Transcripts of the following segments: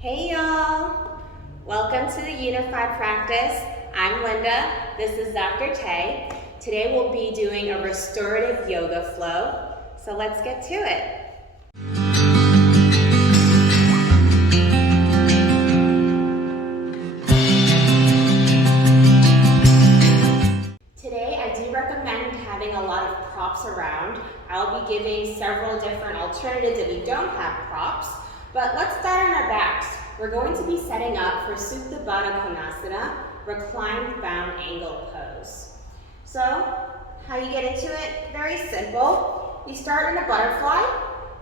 Hey y'all! Welcome to the Unify Practice. I'm Linda. This is Dr. Tai. Today we'll be doing a restorative yoga flow. So let's get to it. Today I do recommend having a lot of props around. I'll be giving several different alternatives if you don't have props. But let's start on our backs. We're going to be setting up for Supta Baddha Konasana, reclined bound angle pose. So, how you get into it? Very simple. You start in a butterfly.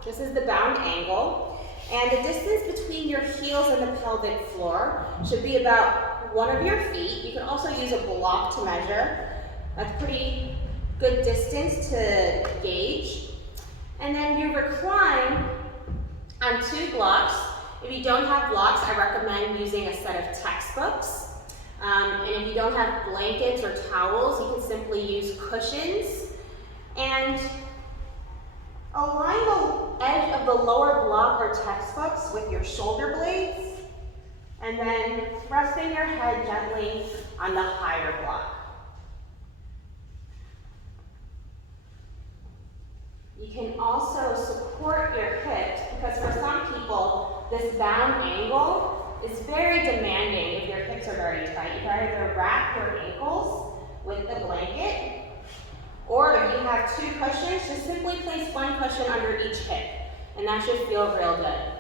This is the bound angle. And the distance between your heels and the pelvic floor should be about 1 of your feet. You can also use a block to measure. That's pretty good distance to gauge. And then you recline on 2 blocks. If you don't have blocks, I recommend using a set of textbooks. And if you don't have blankets or towels, you can simply use cushions. And align the edge of the lower block or textbooks with your shoulder blades. And then resting your head gently on the higher block. You can also support your hips because for some people, this bound angle is very demanding if your hips are very tight. You can either wrap your ankles with the blanket, or if you have 2 cushions, just simply place 1 cushion under each hip, and that should feel real good.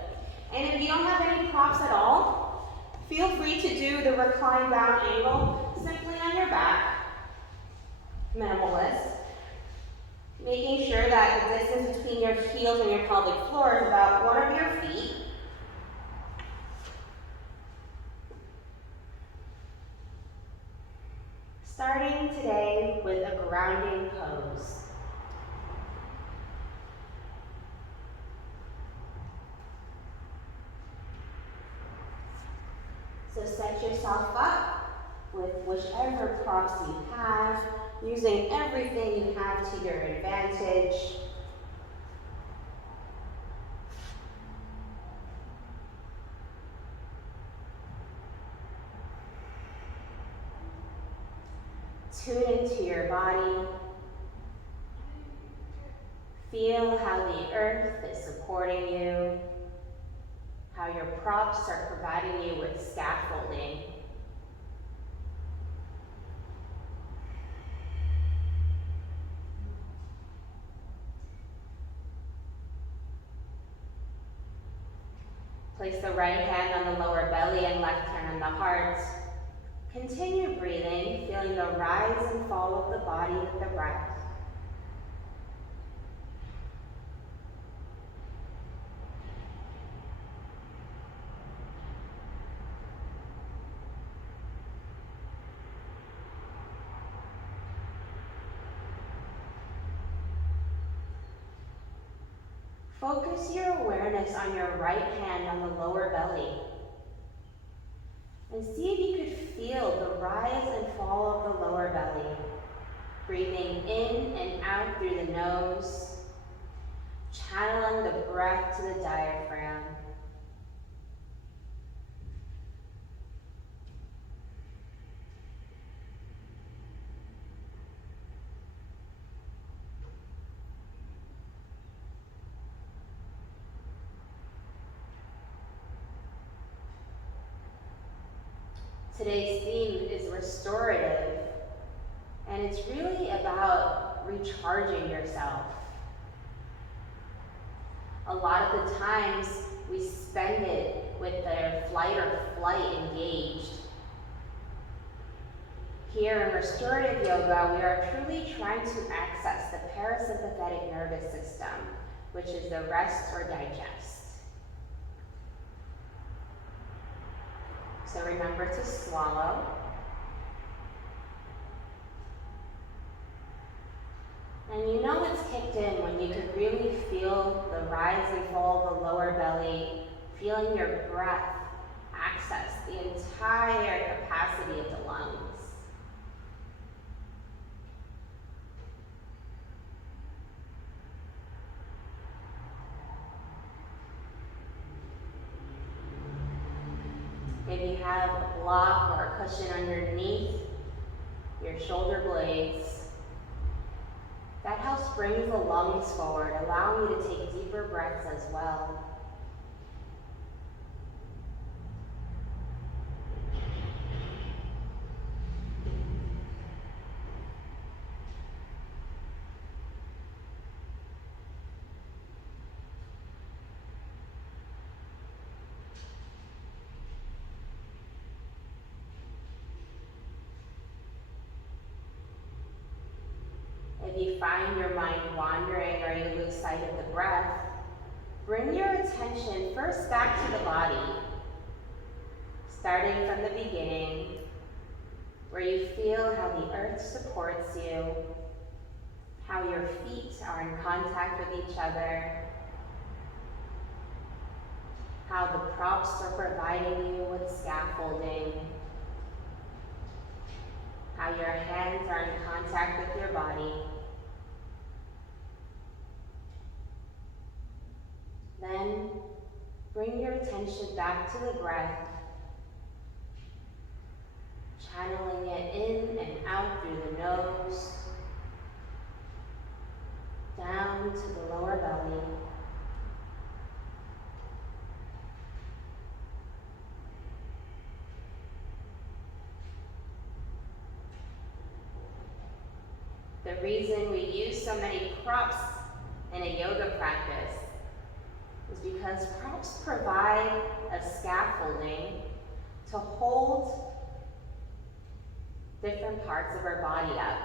And if you don't have any props at all, feel free to do the reclined bound angle simply on your back, minimalist. Making sure that the distance between your heels and your pelvic floor is about 1 of your feet. Starting today with a grounding pose. So set yourself up with whichever props you have, using everything you have to your advantage. Tune into your body. Feel how the earth is supporting you, how your props are providing you with scaffolding. Place the right hand on the lower belly and left hand on the heart. Continue breathing, feeling the rise and fall of the body with the breath. Focus your awareness on your right hand on the lower belly. And see if you could feel the rise and fall of the lower belly. Breathing in and out through the nose, channeling the breath to the diaphragm. Today's theme is restorative, and it's really about recharging yourself. A lot of the times we spend it with the flight or flight engaged. Here in restorative yoga, we are truly trying to access the parasympathetic nervous system, which is the rest or digest. So remember to swallow. And you know it's kicked in when you can really feel the rise and fall of the lower belly, feeling your breath access the entire capacity of the lungs. If you have a block or a cushion underneath your shoulder blades, that helps bring the lungs forward, allowing you to take deeper breaths as well. If you find your mind wandering or you lose sight of the breath, bring your attention first back to the body, starting from the beginning, where you feel how the earth supports you, how your feet are in contact with each other, how the props are providing you with scaffolding, how your hands are in contact with your body. Then bring your attention back to the breath, channeling it in and out through the nose, down to the lower belly. The reason we use so many props in a yoga practice is because props provide a scaffolding to hold different parts of our body up.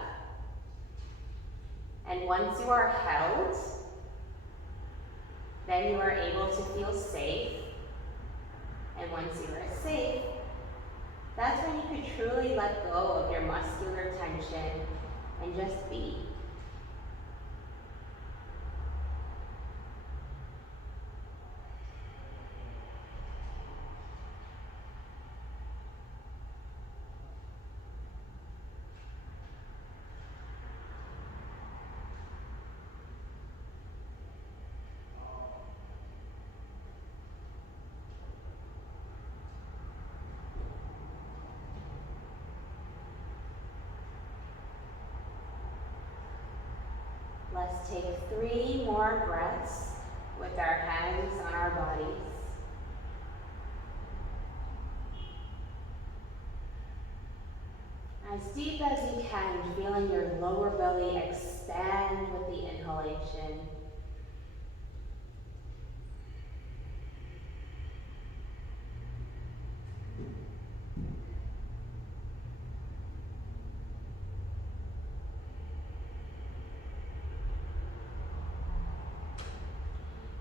And once you are held, then you are able to feel safe. And once you are safe, that's when you can truly let go of your muscular tension and just be. Let's take 3 more breaths with our hands on our bodies. As deep as you can, feeling your lower belly expand with the inhalation.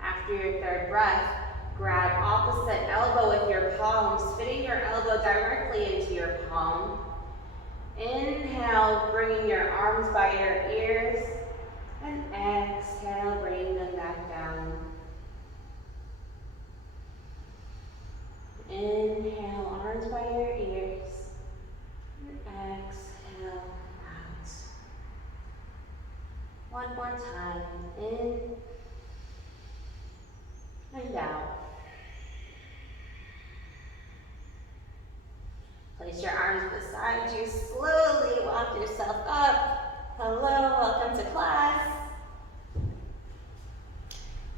After your 3rd breath, grab opposite elbow with your palms, fitting your elbow directly into your palm. Inhale, bringing your arms by your ears, and exhale, bringing them back down. Inhale, arms by your ears, and exhale, out. One more time, in and out. Place your arms beside you, slowly walk yourself up. Hello, welcome to class.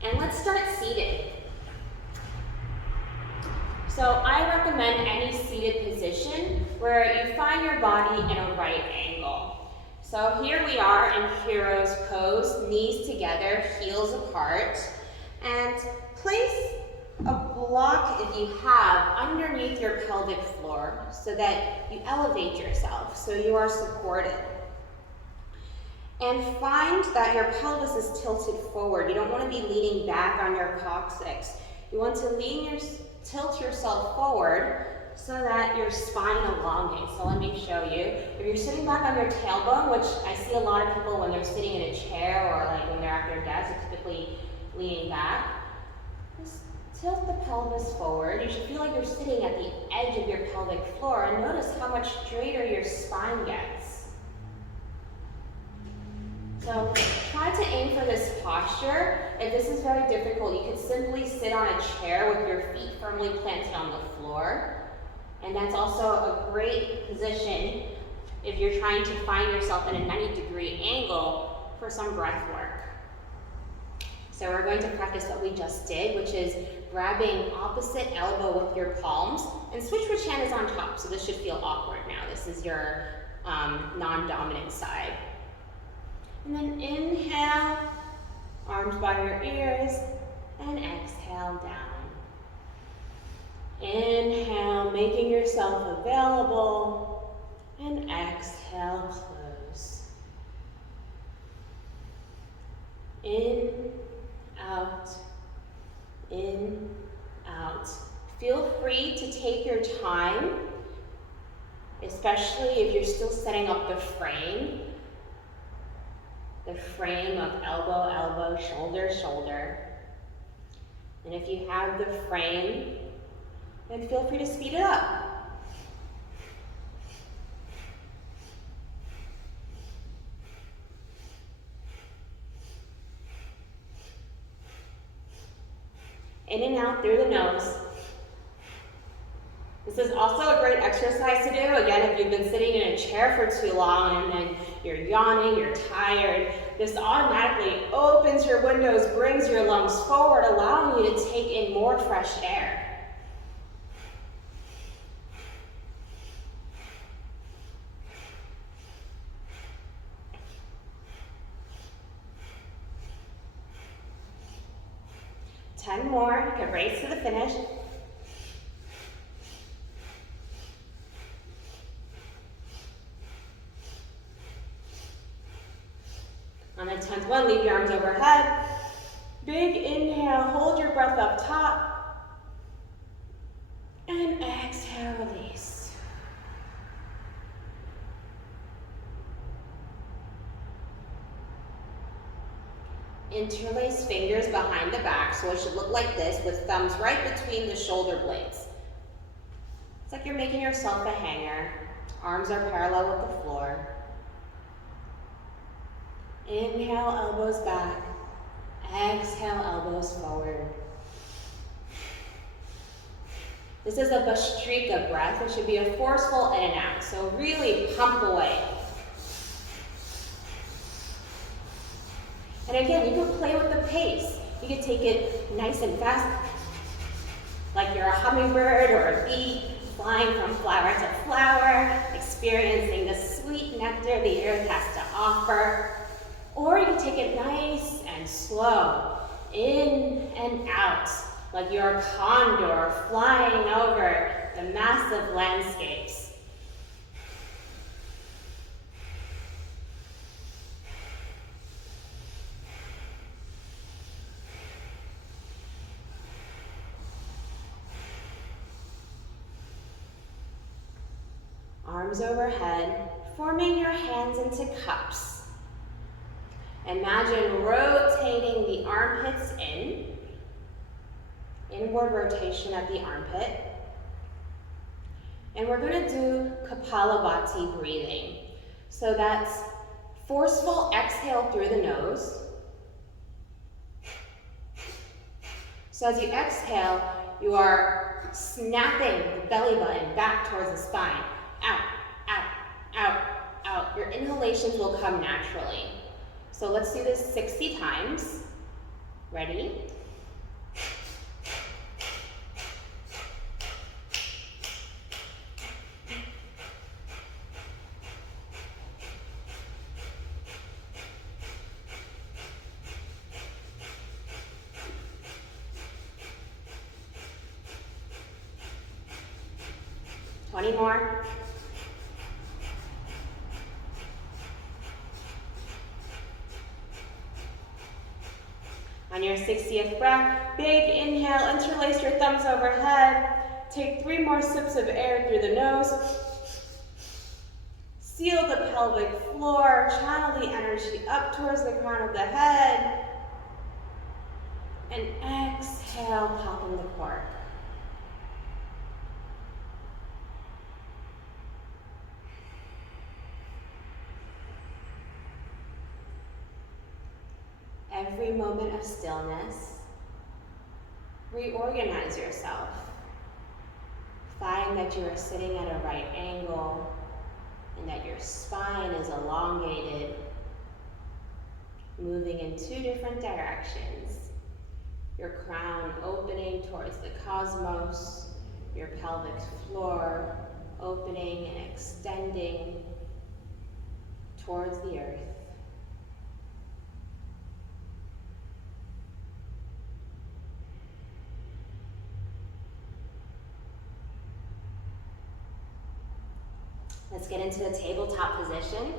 And let's start seated. So I recommend any seated position where you find your body in a right angle. So here we are in Hero's Pose, knees together, heels apart, and place a block, if you have, underneath your pelvic floor so that you elevate yourself, so you are supported. And find that your pelvis is tilted forward. You don't want to be leaning back on your coccyx. You want to tilt yourself forward so that your spine elongates. So let me show you. If you're sitting back on your tailbone, which I see a lot of people when they're sitting in a chair or like when they're at their desk, it's typically leaning back. Just tilt the pelvis forward. You should feel like you're sitting at the edge of your pelvic floor, and notice how much straighter your spine gets. So try to aim for this posture. If this is very difficult, you could simply sit on a chair with your feet firmly planted on the floor. And that's also a great position if you're trying to find yourself in a 90-degree angle for some breath work. So we're going to practice what we just did, which is grabbing opposite elbow with your palms, and switch which hand is on top. So this should feel awkward now. This is your non-dominant side. And then inhale, arms by your ears, and exhale down. Inhale, making yourself available, and exhale, close. In, out, in, out. Feel free to take your time, especially if you're still setting up the frame of elbow, elbow, shoulder, shoulder. And if you have the frame, then feel free to speed it up. In and out through the nose. This is also a great exercise to do. Again, if you've been sitting in a chair for too long and then you're yawning, you're tired, this automatically opens your windows, brings your lungs forward, allowing you to take in more fresh air. Ten more, you can race to the finish. On the 10th one, leave your arms overhead. Big inhale, hold your breath up top. And exhale, release. Interlace fingers behind the back, so it should look like this, with thumbs right between the shoulder blades. It's like you're making yourself a hanger. Arms are parallel with the floor. Inhale, elbows back. Exhale, elbows forward. This is a Bhastrika breath. It should be a forceful in and out, so really pump away. And again, you can play with the pace. You can take it nice and fast, like you're a hummingbird or a bee, flying from flower to flower, experiencing the sweet nectar the earth has to offer. Or you can take it nice and slow, in and out, like you're a condor flying over the massive landscapes. Arms overhead, forming your hands into cups. Imagine rotating the armpits in, inward rotation at the armpit. And we're going to do Kapalabhati breathing. So that's forceful exhale through the nose. So as you exhale, you are snapping the belly button back towards the spine. Out, out, out, out. Your inhalations will come naturally. So let's do this 60 times. Ready? Twenty more. On your 60th breath, big inhale, interlace your thumbs overhead. Take 3 more sips of air through the nose. Seal the pelvic floor, channel the energy up towards the crown of the head. And exhale, popping the cork. Every moment of stillness, reorganize yourself. Find find that you are sitting at a right angle and that your spine is elongated, moving in two different directions. Your crown opening towards the cosmos, your pelvic floor opening and extending towards the earth. Let's get into a tabletop position.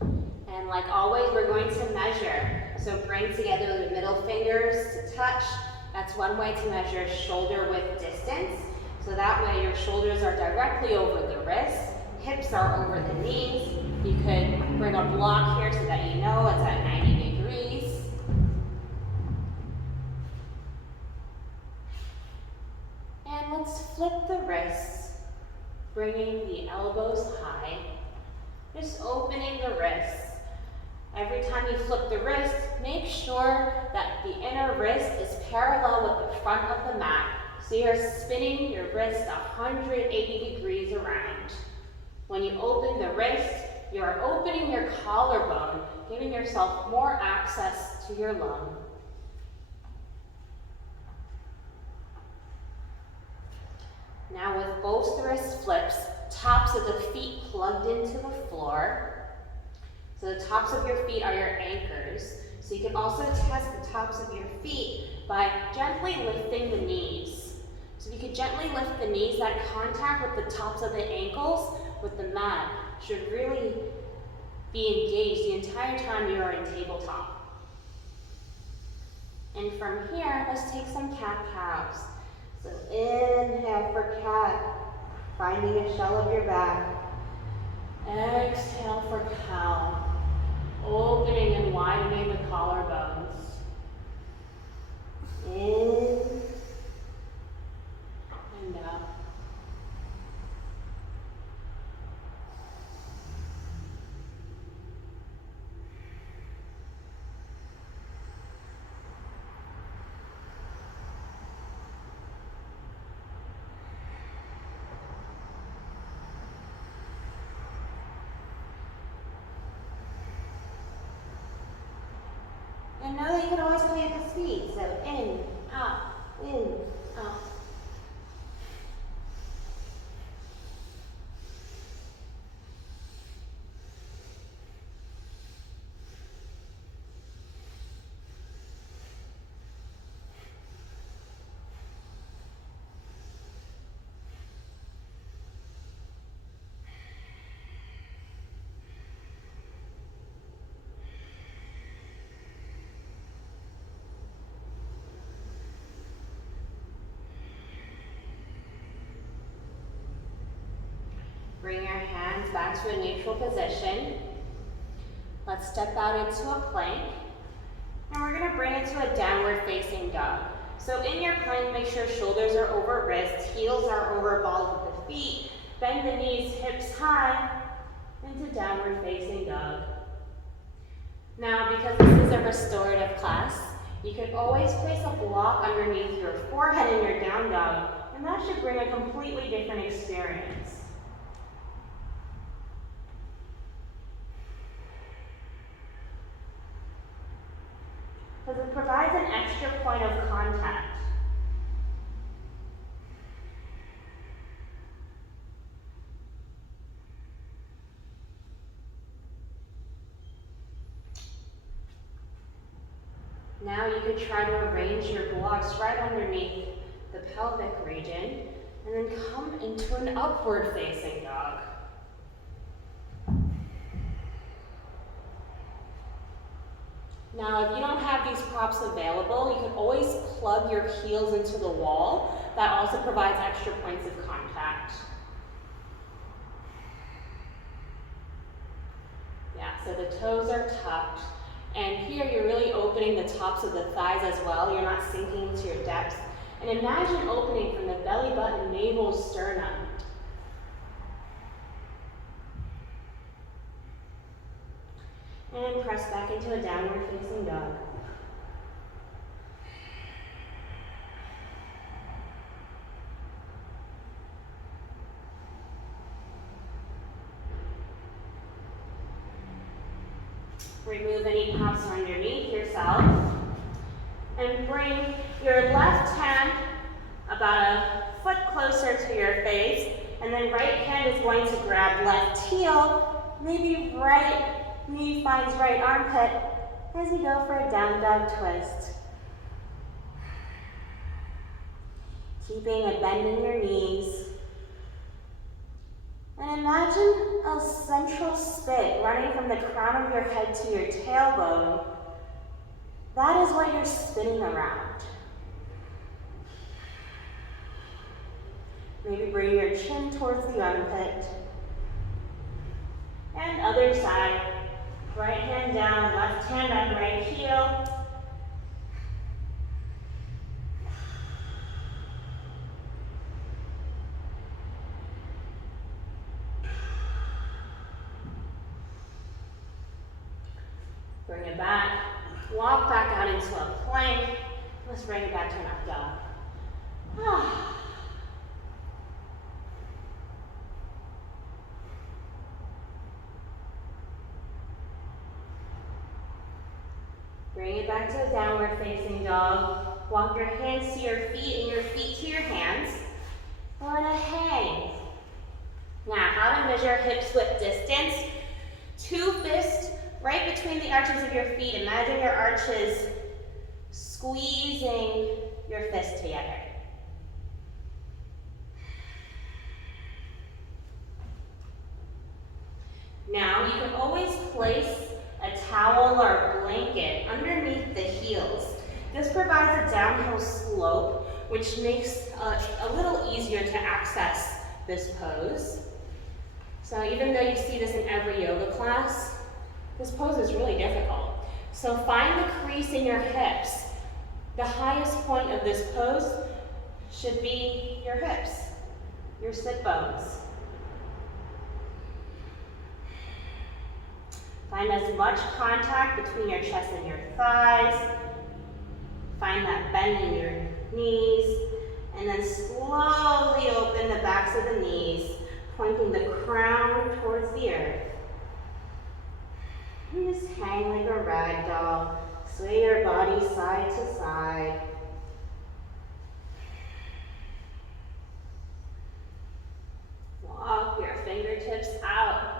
And like always, we're going to measure. So bring together the middle fingers to touch. That's one way to measure shoulder width distance. So that way your shoulders are directly over the wrists, hips are over the knees. You could bring a block here so that you know it's at 90 degrees. And let's flip the wrists, bringing the elbows high, just opening the wrists. Every time you flip the wrist, make sure that the inner wrist is parallel with the front of the mat. So you're spinning your wrist 180 degrees around. When you open the wrist, you are opening your collarbone, giving yourself more access to your lung. Now with both wrist flips, tops of the feet plugged into the floor. So the tops of your feet are your anchors. So you can also test the tops of your feet by gently lifting the knees. So you can gently lift the knees. That contact with the tops of the ankles with the mat should really be engaged the entire time you are in tabletop. And from here, let's take some cat-cows. So inhale for cat, finding a shell of your back. Exhale for cow, opening and widening the collarbones. In and out. And know that you can always play at the speed. So in, out, in, out. Bring your hands back to a neutral position. Let's step out into a plank. And we're going to bring it to a downward facing dog. So in your plank, make sure shoulders are over wrists, heels are over balls of the feet. Bend the knees, hips high, into downward facing dog. Now, because this is a restorative class, you can always place a block underneath your forehead in your down dog, and that should bring a completely different experience. Because it provides an extra point of contact. Now you can try to arrange your blocks right underneath the pelvic region, and then come into an upward facing dog. Now, if you don't have these props available, you can always plug your heels into the wall. That also provides extra points of contact. Yeah, so the toes are tucked. And here you're really opening the tops of the thighs as well. You're not sinking into your depths. And imagine opening from the belly button, navel, sternum. And press back into a downward facing dog. Remove any props underneath yourself. And bring your left hand about a foot closer to your face. And then right hand is going to grab left heel. Maybe right knee finds right armpit as you go for a down dog twist. Keeping a bend in your knees. And imagine a central spit running from the crown of your head to your tailbone. That is what you're spinning around. Maybe bring your chin towards the armpit. And other side. Right hand down, left hand on right heel. Bring it back. Walk back out into a plank. Let's bring it back to an up dog. Bring it back to a downward facing dog. Walk your hands to your feet and your feet to your hands. We're gonna hang. Now, how to measure hips width distance. 2 fists right between the arches of your feet. Imagine your arches squeezing your fists together. Now, you can always place a towel or blanket underneath the heels. This provides a downhill slope, which makes a little easier to access this pose. So even though you see this in every yoga class, this pose is really difficult. So find the crease in your hips. The highest point of this pose should be your hips, your sit bones. Find as much contact between your chest and your thighs. Find that bend in your knees. And then slowly open the backs of the knees, pointing the crown towards the earth. And just hang like a rag doll. Sway your body side to side. Walk your fingertips out.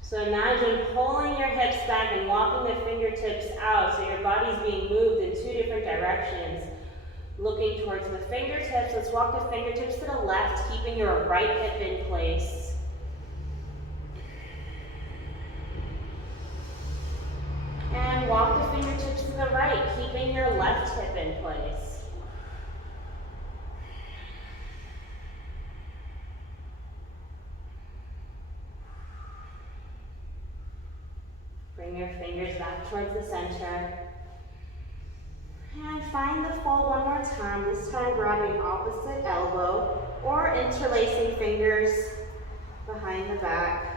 So imagine pulling your hips back and walking the fingertips out so your body's being moved in 2 different directions. Looking towards the fingertips, let's walk the fingertips to the left, keeping your right hip in place. And walk the fingertips to the right, keeping your left hip in place. Bring your fingers back towards the center. And find the fold one more time, this time grabbing opposite elbow or interlacing fingers behind the back.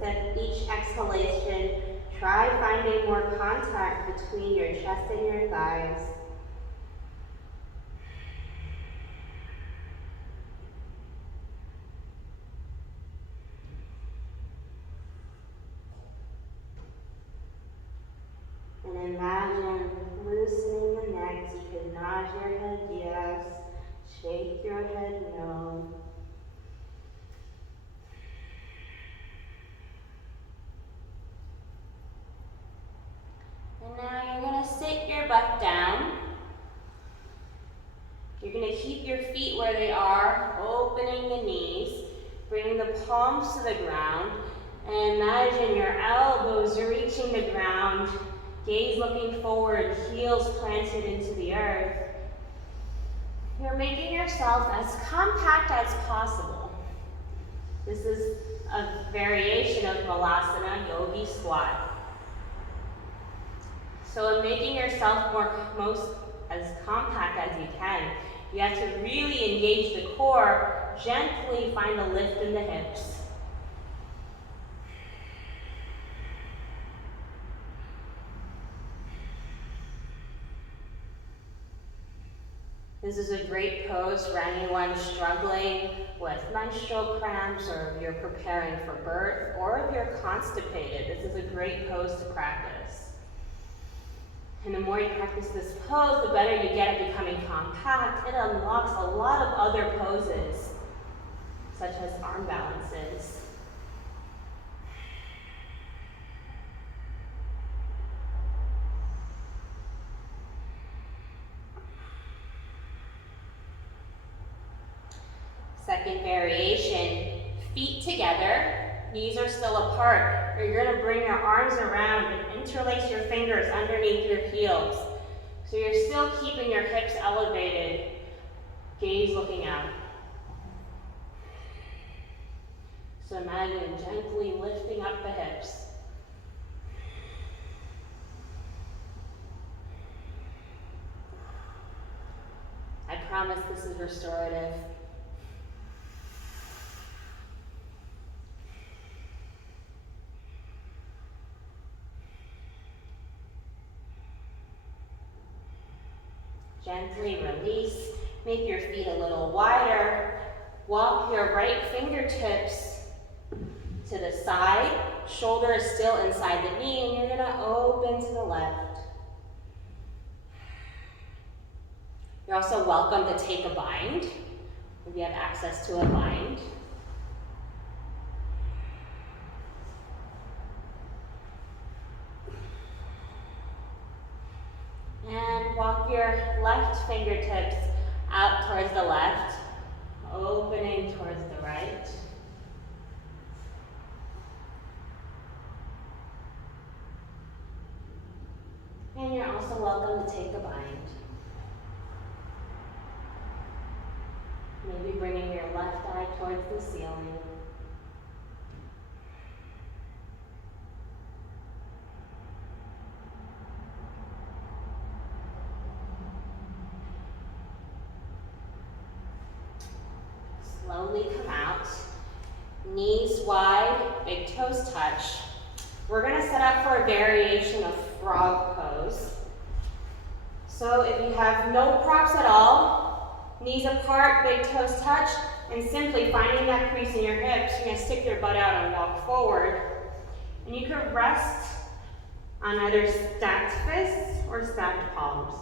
With each exhalation, try finding more contact between your chest and your thighs. And imagine loosening the neck. You can nod your head yes, shake your head no. And now you're going to sit your butt down. You're going to keep your feet where they are, opening the knees, bringing the palms to the ground, and imagine your elbows reaching the ground, gaze looking forward, heels planted into the earth. You're making yourself as compact as possible. This is a variation of Balasana, Yogi Squat. So in making yourself as compact as you can, you have to really engage the core, gently find a lift in the hips. This is a great pose for anyone struggling with menstrual cramps, or if you're preparing for birth, or if you're constipated. This is a great pose to practice. And the more you practice this pose, the better you get at becoming compact. It unlocks a lot of other poses, such as arm balances. Second variation, feet together, knees are still apart. You're going to bring your arms around and interlace your fingers underneath your heels. So you're still keeping your hips elevated, gaze looking out. So imagine gently lifting up the hips. I promise this is restorative. Gently release, make your feet a little wider. Walk your right fingertips to the side. Shoulder is still inside the knee, and you're gonna open to the left. You're also welcome to take a bind, if you have access to a bind. And walk your left fingertips out towards the left, opening towards the right. And you're also welcome to take a bind. Maybe bringing your left eye towards the ceiling. Slowly come out, knees wide, big toes touch. We're gonna set up for a variation of frog pose. So if you have no props at all, knees apart, big toes touch, and simply finding that crease in your hips, you're gonna stick your butt out and walk forward. And you can rest on either stacked fists or stacked palms.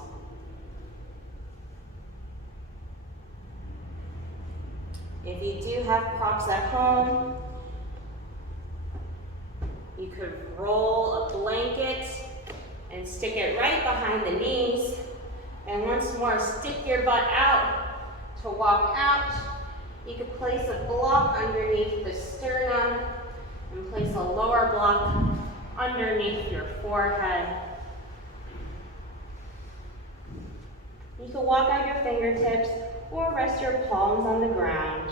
If you do have props at home, you could roll a blanket and stick it right behind the knees. And once more, stick your butt out to walk out. You could place a block underneath the sternum and place a lower block underneath your forehead. You can walk out your fingertips or rest your palms on the ground.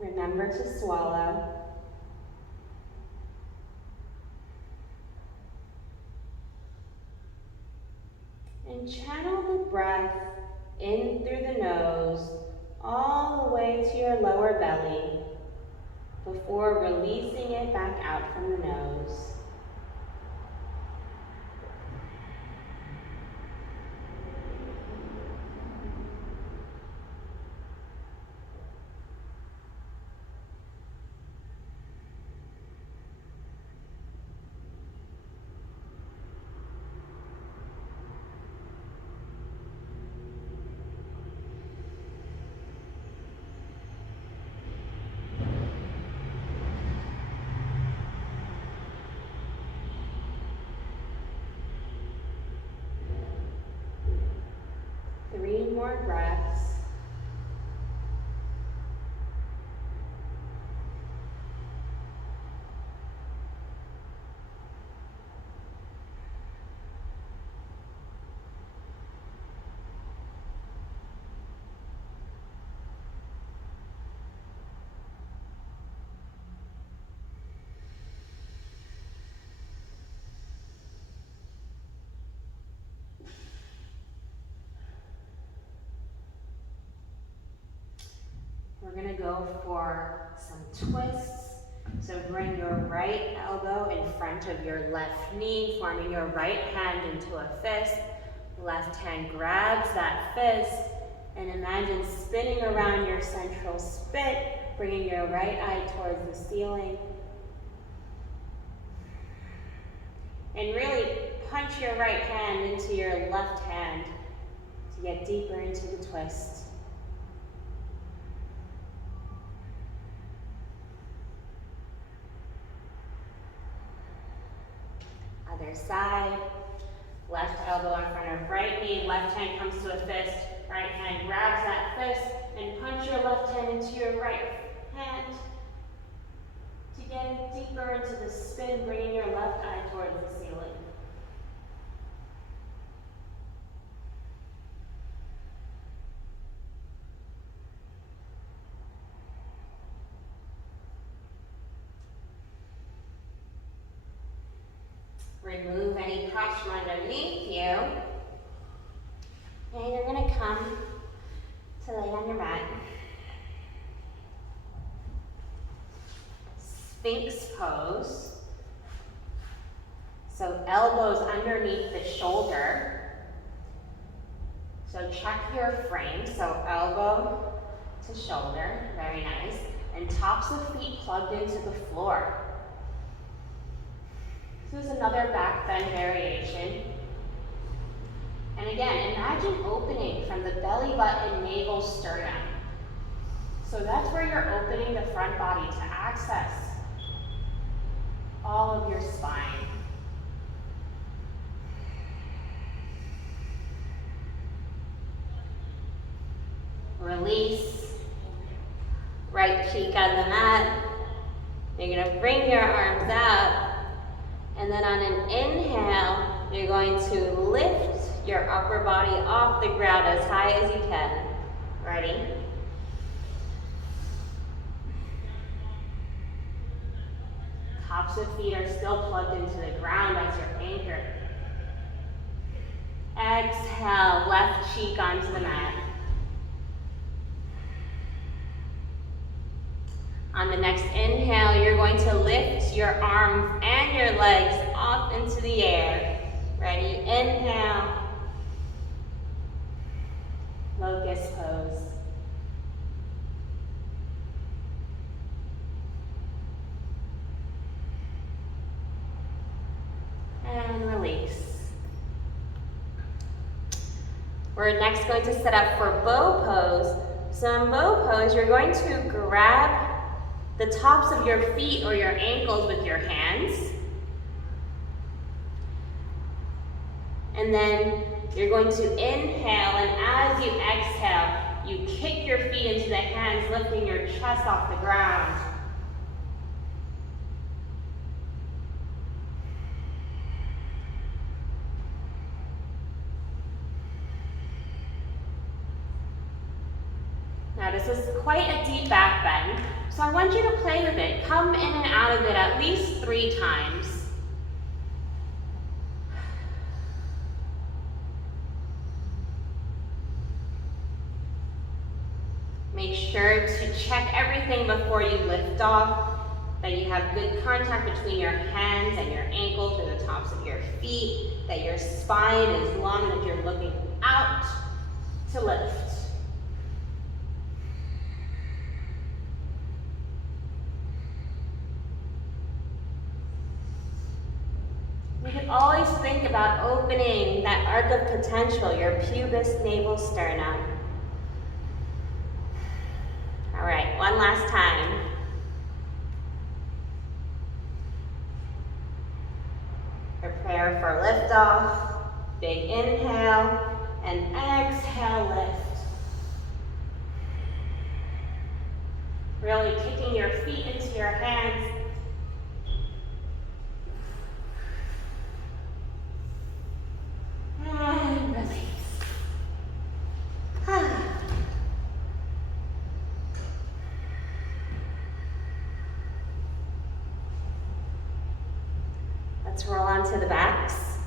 Remember to swallow. And channel the breath in through the nose, all the way to your lower belly, before releasing it back out from the nose. Three more breaths. gonna go for some twists. So bring your right elbow in front of your left knee, forming your right hand into a fist. Left hand grabs that fist, and imagine spinning around your central spit, bringing your right eye towards the ceiling. And really punch your right hand into your left hand to get deeper into the twist. Other side. Left elbow in front of right knee, left hand comes to a fist, right hand grabs that fist, and punch your left hand into your right hand to get deeper into the spin, bringing your left eye towards the ceiling. Remove any props from underneath you. And you're going to come to lay on your mat. Sphinx Pose. So elbows underneath the shoulder. So check your frame. So elbow to shoulder. Very nice. And tops of feet plugged into the floor. This is another back bend variation. And again, imagine opening from the belly button, navel, sternum. So that's where you're opening the front body to access all of your spine. Release. Right cheek on the mat. You're going to bring your arms up. And then on an inhale, you're going to lift your upper body off the ground as high as you can. Ready? Tops of feet are still plugged into the ground as your anchor. Exhale, left cheek onto the mat. On the next inhale, you're going to lift your arms and your legs off into the air. Ready? Inhale. Locust pose. And release. We're next going to set up for bow pose. So in bow pose, you're going to grab the tops of your feet or your ankles with your hands. And then you're going to inhale, and as you exhale, you kick your feet into the hands, lifting your chest off the ground. Now this is quite a deep back bend, so I want you to play with it. Come in and out of it at least 3 times. Make sure to check everything before you lift off, that you have good contact between your hands and your ankles or the tops of your feet, that your spine is long, that you're looking out to lift. You can always think about opening that arc of potential, your pubis, navel, sternum. All right, one last time. Prepare for liftoff. Big inhale and exhale, lift. Really kicking your feet into your hands. And release. Let's roll onto the backs.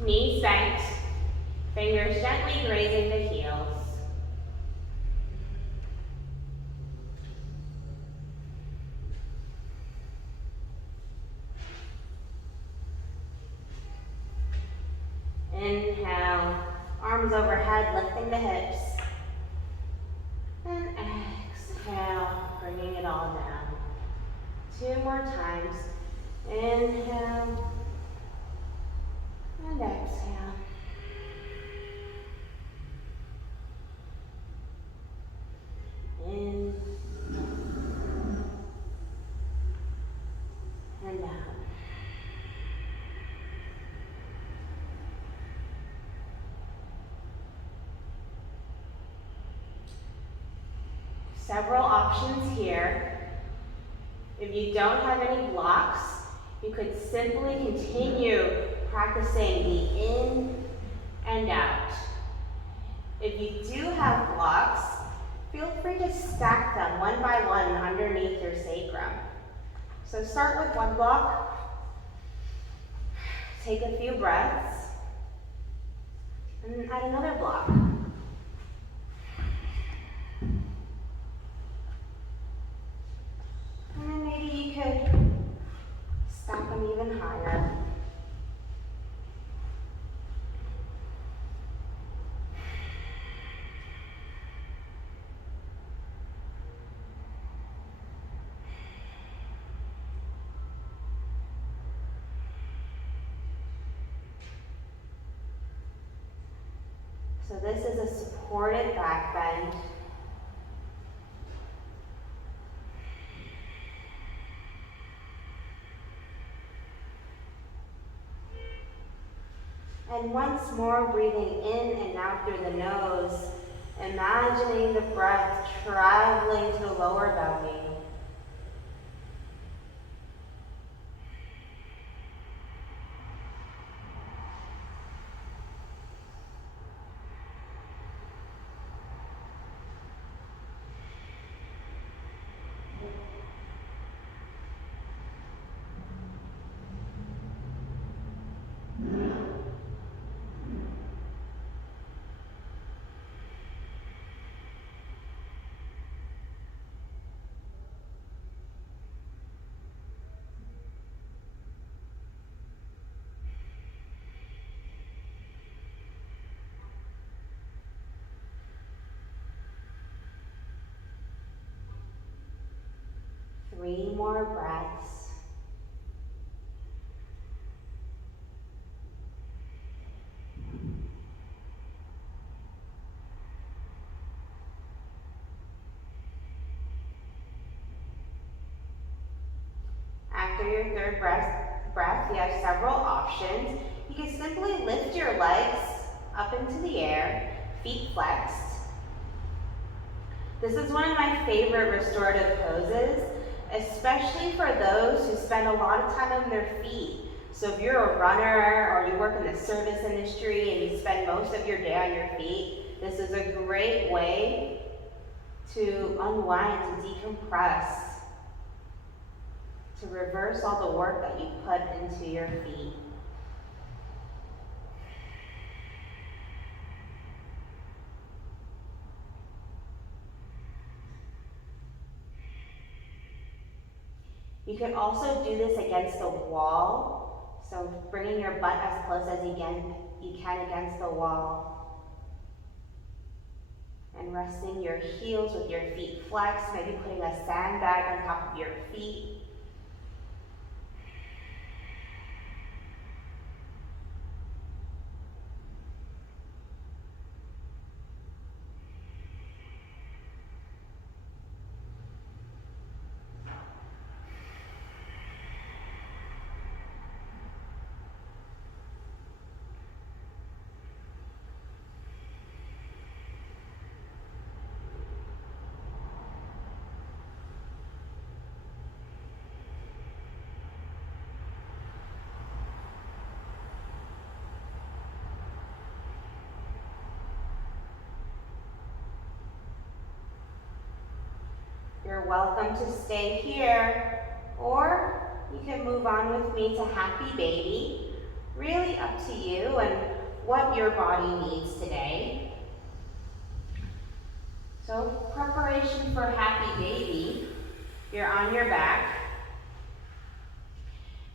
Knees bent, fingers gently grazing the heels. arms overhead, lifting the hips. And exhale, bringing it all down. 2 more times. Inhale and exhale. In and out. Several options here. If you don't have any blocks, you could simply continue practicing the in and out. If you do have blocks, feel free to stack them one by one underneath your sacrum. So start with one block, take a few breaths, and then add another block. And then maybe you could stack them even higher. So this is a supported back bend. And once more, breathing in and out through the nose, imagining the breath traveling to the lower belly. Three more breaths. After your third breath, you have several options. You can simply lift your legs up into the air, feet flexed. This is one of my favorite restorative poses, especially for those who spend a lot of time on their feet. So if you're a runner or you work in the service industry and you spend most of your day on your feet, this is a great way to unwind, to decompress, to reverse all the work that you put into your feet. You can also do this against the wall, so bringing your butt as close as you can against the wall. And resting your heels with your feet flexed, maybe putting a sandbag on top of your feet. You're welcome to stay here, or you can move on with me to Happy Baby. Really up to you and what your body needs today. So, preparation for Happy Baby. You're on your back,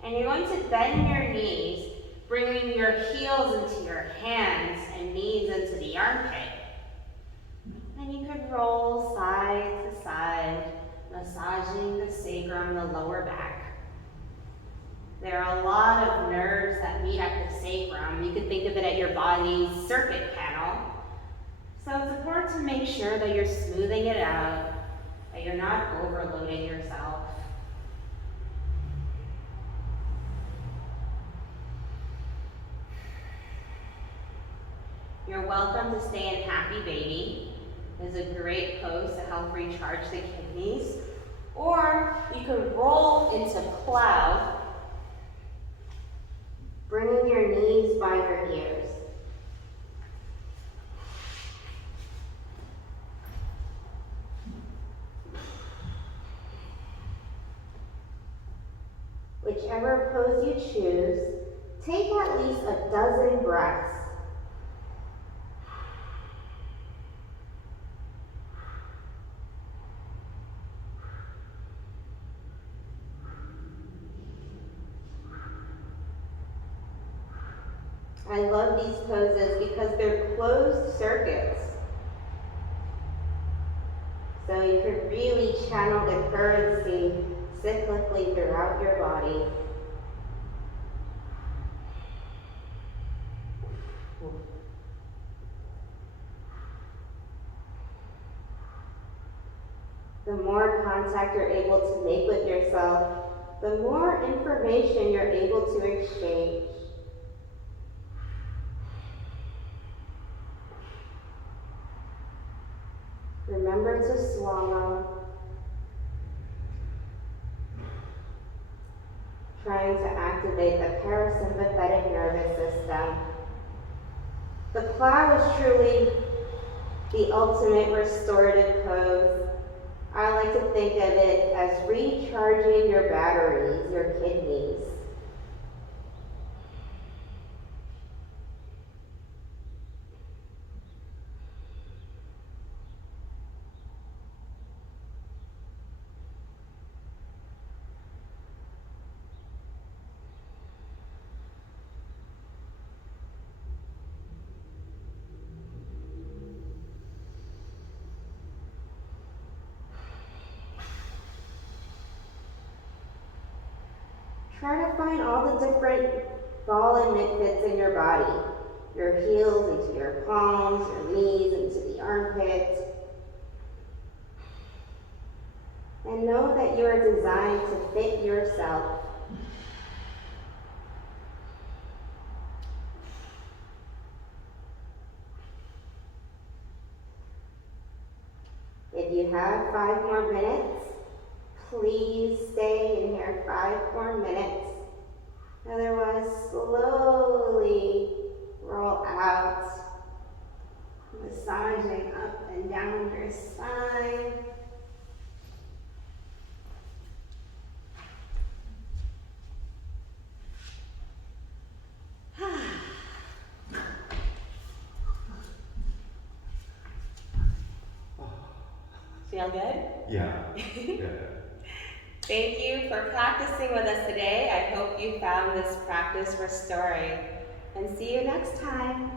and you're going to bend your knees, Bringing your heels into your hands and knees into the armpit. And you could roll side to side, massaging the sacrum, the lower back. There are a lot of nerves that meet at the sacrum. You could think of it at your body's circuit panel. So it's important to make sure that you're smoothing it out, that you're not overloading yourself. You're welcome to stay in Happy Baby. It's a great pose to help recharge the kidneys. Or you could roll into Plow, bringing your knees by your ears. Whichever pose you choose, take at least a dozen breaths. I love these poses because they're closed circuits. So you can really channel the currency cyclically throughout your body. The more contact you're able to make with yourself, the more information you're able to exchange. Remember to swallow, trying to activate the parasympathetic nervous system. The Plow is truly the ultimate restorative pose. I like to think of it as recharging your batteries, your kidneys. Try to find all the different ball and mitt fits in your body. Your heels into your palms, your knees into the armpits. And know that you are designed to fit yourself. If you have 5 more minutes, please stay in here 5 more minutes. Otherwise, slowly roll out, massaging up and down your spine. Feel good? Yeah. Good. Thank you for practicing with us today. I hope you found this practice restoring. And see you next time.